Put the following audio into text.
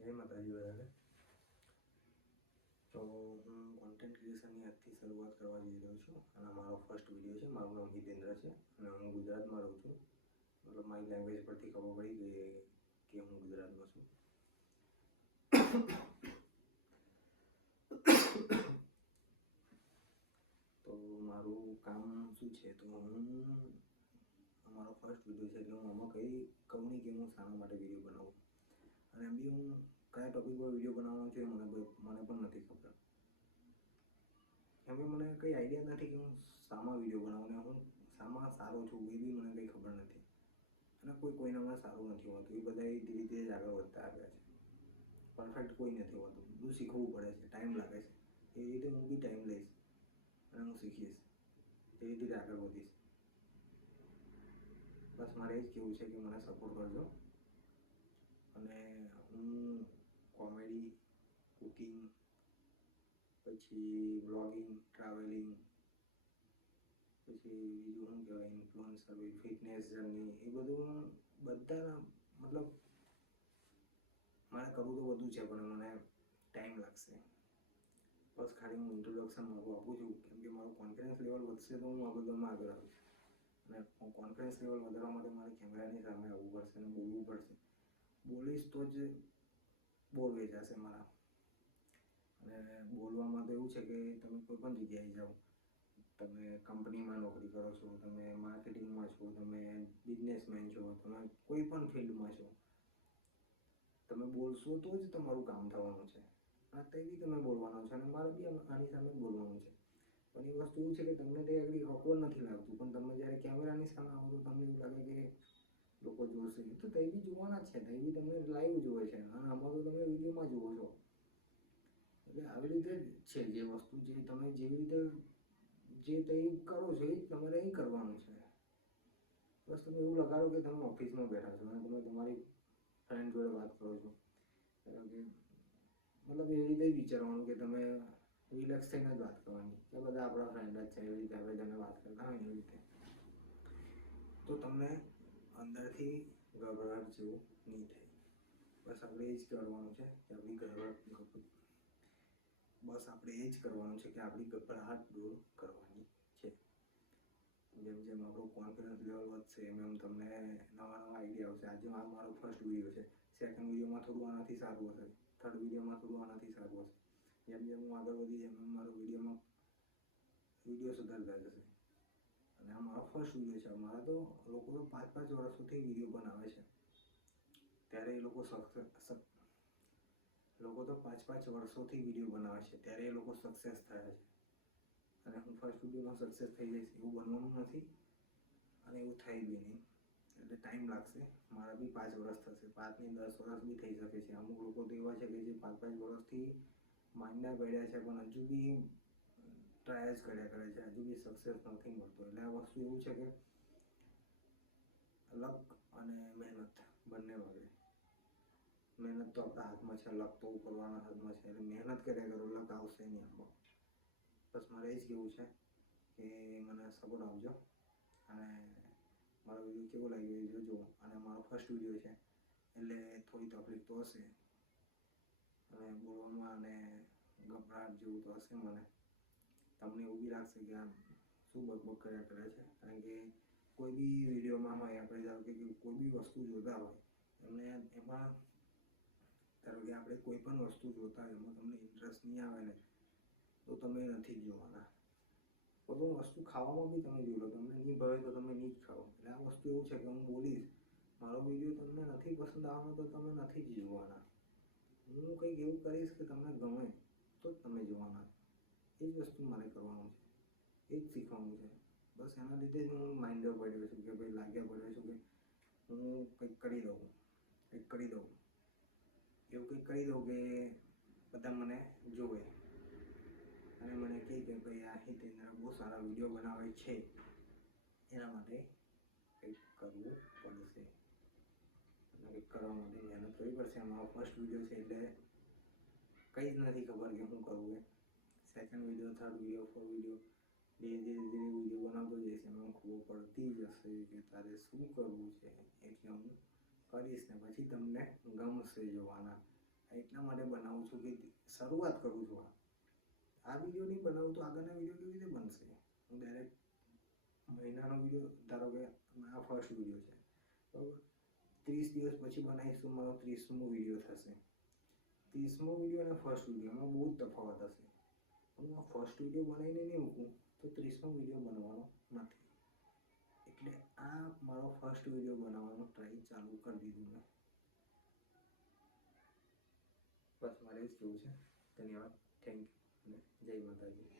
જય માતાજી બધાને. તો હું કોન્ટેન્ટ ક્રિએશનની આજથી શરૂઆત કરવા જઈ રહ્યો છું અને મારો ફર્સ્ટ વિડીયો છે. મારું નામ હિતેન્દ્ર છે અને હું ગુજરાતમાં રહું છું. મતલબ મારી લેંગ્વેજ પરથી ખબર પડી ગઈ કે હું ગુજરાતનો છું. તો મારું કામ શું છે, તો મારો ફર્સ્ટ વિડીયો છે એટલે હું આમાં કંઈ કહું નહીં કે હું શાના માટે વિડીયો બનાવું, અને એમ બી હું કયા ટૉપિક પર વિડીયો બનાવવાનો છે મને પણ નથી ખબર. કેમ કે મને કંઈ આઈડિયા નથી કે હું શામાં વિડીયો બનાવું ને હું શામાં સારો છું એ બી મને કંઈ ખબર નથી. અને કોઈનામાં સારું નથી હોતું, એ બધા ધીરે ધીરે જ આગળ વધતા આવ્યા છે. પરફેક્ટ કોઈ નથી હોતું, બધું શીખવું પડે છે, ટાઈમ લાગે છે. એ રીતે હું બી ટાઈમ લઈશ અને હું શીખીશ, ધીરે ધીરે આગળ વધીશ. બસ મારે એ જ કહેવું છે કે મને સપોર્ટ કરજો. અને હું કોમેડી, કુકિંગ, પછી બ્લોગિંગ, ટ્રાવેલિંગ, પછી બીજું શું કહેવાય, ઇન્ફ્લુએન્સર, ફિટનેસ જર્ની, એ બધું બધાના મતલબ મારે કરવું તો બધું છે, પણ મને ટાઈમ લાગશે. બસ ખાલી હું ઇન્ટ્રોડક્શન મારું આપું છું, કેમ કે મારું કોન્ફિડન્સ લેવલ વધશે તો હું આ બધામાં આગળ આવીશ. અને કોન્ફિડન્સ લેવલ વધારવા માટે મારે કેમેરાની સામે આવવું પડશે અને બોલવું પડશે. બોલીશ તો જ બોલ વેચાશે મારા. અને બોલવામાં તો એવું છે કે તમે કોઈ પણ જગ્યાએ જાઓ, તમે કંપનીમાં નોકરી કરો છો, તમે માર્કેટિંગમાં છો, તમે બિઝનેસમેન છો, તમે કોઈ પણ ફિલ્ડમાં છો, તમે બોલશો તો જ તમારું કામ થવાનું છે. અને તે બી તમે બોલવાનું છે અને મારે બી આની સામે બોલવાનું છે. પણ એ વસ્તુ એવું છે કે તમને તે આગળ ઓકવર્ડ નથી લાગતું, પણ તમે જ્યારે કેમેરાની સામે આવો તો તમને એવું લાગે કે લોકો જોશે. તો તે બી જોવાના જ છે, તે બી તમને લાઈવ જોવે છે અને આમાં તો તમે વિડીયોમાં જુઓ છો. એટલે આવી રીતે જ છે જે વસ્તુ, જે તમે જેવી રીતે જે કંઈ કરો છો એ તમારે અહીં કરવાનું છે. બસ તમે એવું લગાડો કે તમે ઓફિસમાં બેઠા છો અને તમે તમારી ફ્રેન્ડ જોડે વાત કરો છો. મતલબ એવી રીતે જ વિચારવાનું કે તમે રિલેક્સ થઈને જ વાત કરવાની, કે બધા આપણા ફ્રેન્ડ જ છે, એવી રીતે આપણે જેને વાત કરતા હોય એવી રીતે. તો તમને અંદરથી ગભરાટ જેવું નહીં થાય. બસ આપણે એ જ કરવાનું છે કે આપણી ગભરાટ દૂર કરવાની છે. જેમ જેમ આપણો કોન્ફિડન્સ લેવલ વધશે એમ એમ તમને નવા આઈડિયા આવશે. આજે મારો ફર્સ્ટ વિડીયો છે, સેકન્ડ વિડીયોમાં થોડું આનાથી સારું હશે, થર્ડ વિડીયોમાં થોડું આનાથી સારું હશે. જેમ જેમ હું આગળ વધીશ એમ એમ મારો વિડીયો સુધારતા જશે. અને આ મારો ફર્સ્ટ વિડીયો છે. મારા તો લોકો તો 5-5 વર્ષોથી વિડીયો બનાવે છે, ત્યારે એ લોકો તો 5-5 વર્ષોથી વિડીયો બનાવે છે, ત્યારે એ લોકો સક્સેસ થયા છે. અને હું ફર્સ્ટ વિડીયોમાં સક્સેસ થઈ જઈશ એવું બનવાનું નથી, અને એવું થાય બી નહીં. એટલે ટાઈમ લાગશે. મારા બી 5 વર્ષ થશે, 5 નહીં 10 વર્ષ બી થઈ શકે છે. અમુક લોકો તો એવા છે કે જે 5-5 વર્ષથી માંડના પડ્યા છે પણ હજુ બી ટ્રાય જ કર્યા કરે છે, હજુ બી સક્સેસ નથી મળતો. એટલે આ વસ્તુ એવું છે કે લક અને મહેનત બંને વગેરે. મહેનત તો આપણા હાથમાં છે, લક તો ઉપરવાળાના હાથમાં છે. એટલે મહેનત કર્યા કરો, લક આવશે નહીં આમાં. બસ મારે એ જ કહેવું છે કે મને સપોર્ટ આપજો. અને મારો વિડીયો કેવો લાગ્યો એ જોજો. અને મારો ફર્સ્ટ વિડીયો છે એટલે થોડી તકલીફ તો હશે, અને બોલવામાં અને ગભરાટ જેવું તો હશે મને. તમને એવું બી લાગશે કે આમ શું બકબક કર્યા કરે છે, કારણ કે કોઈ બી વિડીયોમાં હોય, આપણે ધારો કે કોઈ બી વસ્તુ જોતા હોય એમાં ધારો કે આપણે કોઈ પણ વસ્તુ જોતા હોય એમાં તમને ઇન્ટરેસ્ટ નહીં આવે ને તો તમે નથી જ જોવાના. કોઈ પણ વસ્તુ ખાવામાં બી તમે જોઈ લો, તમને નહીં ભાવે તો તમે નહીં જ ખાઓ. એટલે આ વસ્તુ એવું છે કે હું બોલીશ, મારો વિડીયો તમને નથી પસંદ આવવાનો તો તમે નથી જ જોવાના. હું કંઈક એવું કરીશ કે તમને ગમે તો જ તમે જોવાના. એ જ વસ્તુ મારે કરવાનું છે, એ જ શીખવાનું છે. બસ એના લીધે જ હું માઇન્ડર પડ્યો છું કે ભાઈ લાગ્યા પડ્યો છું કે હું કંઈક કરી દઉં, એવું કંઈક કરી દઉં કે બધા મને જોવે અને મને કહે કે ભાઈ આ હિતેન્દ્ર બહુ સારા વિડીયો બનાવે છે. એના માટે કંઈક કરવું પડશે અને કંઈક કરવા માટે મહેનત કરવી પડશે. મારો ફર્સ્ટ વિડીયો છે એટલે કંઈ જ નથી ખબર કે શું કરવું. Second video, third video, fourth video, ધીરે ધીરે વિડીયો બનાવતો જઈશ, એમાં ખબર પડતી જશે કે તારે શું કરવું છે. એટલે હું કરીશ ને પછી તમને ગમશે જોવાના. એ મને બનાવું છું કે શરૂઆત કરું છું આ વિડીયો નહીં બનાવું તો આગળના વિડીયો કેવી રીતે બનશે. હું ડાયરેક્ટ મહિનાનો વિડીયો, ધારો કે આ ફર્સ્ટ વિડીયો છે બરાબર, 30 દિવસ પછી બનાવીશું મારો 30મો વિડીયો થશે. 30મો વિડીયો અને ફર્સ્ટ વિડીયોમાં બહુ જ તફાવત હશે. હું આ ફર્સ્ટ વિડીયો બનાવીને નહીં મૂકું તો 30મો વિડીયો બનવાનો નથી. એટલે આ મારો ફર્સ્ટ વિડીયો બનાવવાનો ટ્રાય ચાલુ કરી દીધું મેં. બસ મારે જ કેવું છે. ધન્યવાદ, થેન્ક યુ અને જય માતાજી.